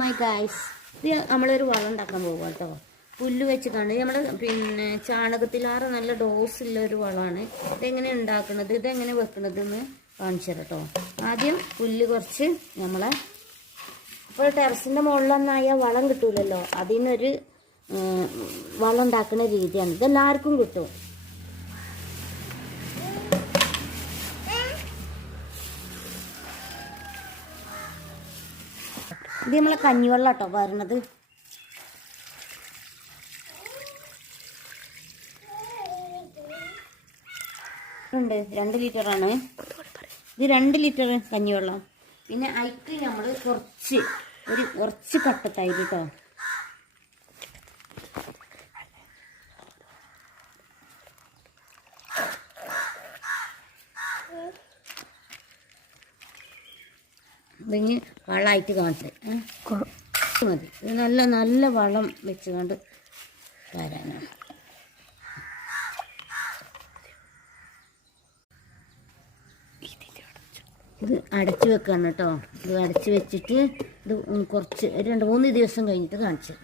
My guys, ഇത് നമ്മളൊരു വളം ഉണ്ടാക്കാൻ പോകുക കേട്ടോ. പുല്ല് വെച്ച് കണ്ട് നമ്മുടെ പിന്നെ ചാണകത്തിലാറ് നല്ല ഡോസുള്ള ഒരു വളമാണ്. ഇതെങ്ങനെ ഉണ്ടാക്കുന്നത്, ഇതെങ്ങനെ വെക്കുന്നത് എന്ന് കാണിച്ചു തരാം കേട്ടോ. ആദ്യം പുല്ല് കുറച്ച് നമ്മളെ ഇപ്പോൾ ടെറസിൻ്റെ മുകളിലൊന്നായ വളം കിട്ടൂലല്ലോ, അതിനൊരു വളം ഉണ്ടാക്കുന്ന രീതിയാണ്. ഇതെല്ലാവർക്കും കിട്ടും. ഇത് നമ്മളെ കഞ്ഞിവെള്ളം കേട്ടോ വരണത്. ഉണ്ട് 2 ലിറ്ററാണ് ഇത്. 2 ലിറ്റർ കഞ്ഞിവെള്ളം. പിന്നെ അതിക്ക് നമ്മൾ കുറച്ച് കട്ട തൈര് കേട്ടോ. ഇതിന് വളമായിട്ട് കാണിച്ച് മതി. ഇത് നല്ല വളം വെച്ച് കൊണ്ട് വരാനാണ്. ഇത് അടച്ച് വെക്കാണ് കേട്ടോ. ഇത് അടച്ച് വെച്ചിട്ട് ഇത് കുറച്ച് 2-3 ദിവസം കഴിഞ്ഞിട്ട് കാണിച്ചു.